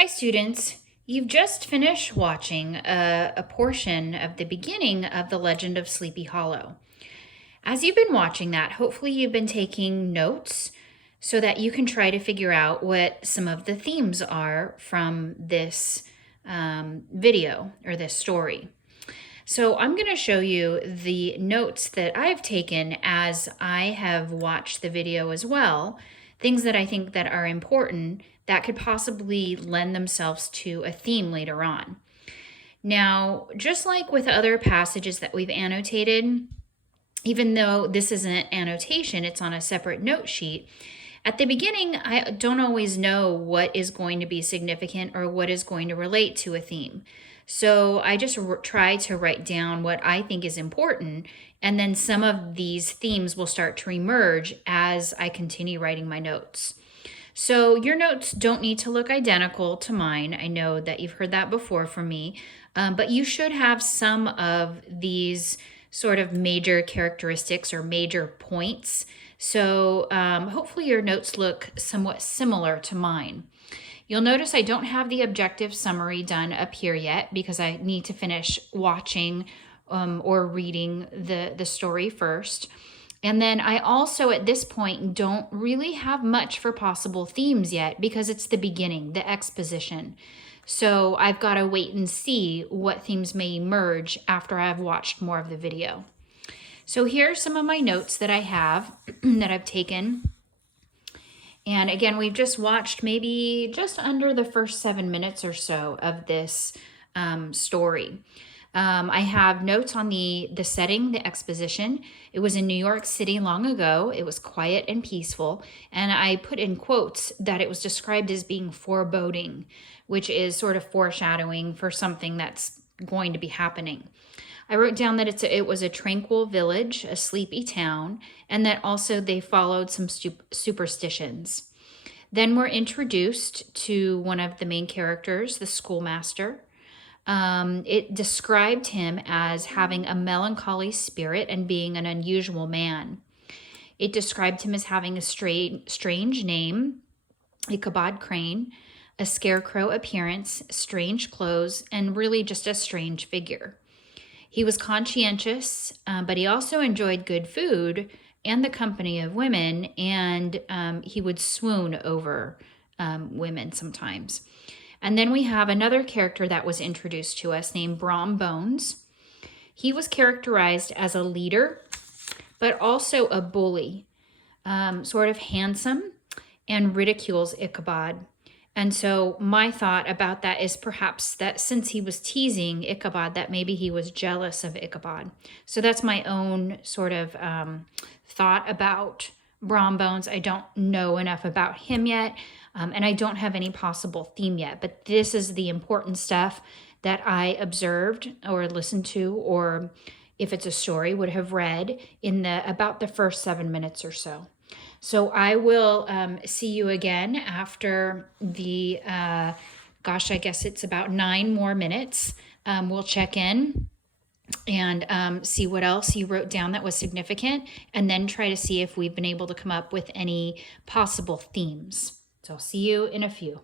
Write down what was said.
Hi, students. You've just finished watching a portion of the beginning of The Legend of Sleepy Hollow. As you've been watching that, hopefully you've been taking notes so that you can try to figure out what some of the themes are from this video or this story. So I'm going to show you the notes that I've taken as I have watched the video as well, things that I think that are important that could possibly lend themselves to a theme later on. Now, just like with other passages that we've annotated, even though this isn't annotation, it's on a separate note sheet, at the beginning, I don't always know what is going to be significant or what is going to relate to a theme. So I just try to write down what I think is important, and then some of these themes will start to emerge as I continue writing my notes. So your notes don't need to look identical to mine. I know that you've heard that before from me, but you should have some of these sort of major characteristics or major points. So hopefully your notes look somewhat similar to mine. You'll notice I don't have the objective summary done up here yet because I need to finish watching or reading the story first. And then I also, at this point, don't really have much for possible themes yet because it's the beginning, the exposition. So I've got to wait and see what themes may emerge after I've watched more of the video. So here are some of my notes that I have that I've taken. And again, we've just watched maybe just under the first 7 minutes or so of this story. I have notes on the setting, the exposition. It was in New York City long ago. It was quiet and peaceful. And I put in quotes that it was described as being foreboding, which is sort of foreshadowing for something that's going to be happening. I wrote down that it was a tranquil village, a sleepy town, and that also they followed some superstitions. Then we're introduced to one of the main characters, the schoolmaster. It described him as having a melancholy spirit and being an unusual man. It described him as having a strange name, Ichabod Crane, a scarecrow appearance, strange clothes, and really just a strange figure. He was conscientious, but he also enjoyed good food and the company of women, and he would swoon over women sometimes. And then we have another character that was introduced to us named Brom Bones. He was characterized as a leader, but also a bully, sort of handsome, and ridicules Ichabod. And so my thought about that is perhaps that since he was teasing Ichabod, that maybe he was jealous of Ichabod. So that's my own sort of thought about Brom Bones. I don't know enough about him yet. And I don't have any possible theme yet, but this is the important stuff that I observed or listened to, or if it's a story, would have read in about the first 7 minutes or so. So I will see you again after the, I guess it's about 9 more minutes. We'll check in and see what else you wrote down that was significant, and then try to see if we've been able to come up with any possible themes. So I'll see you in a few.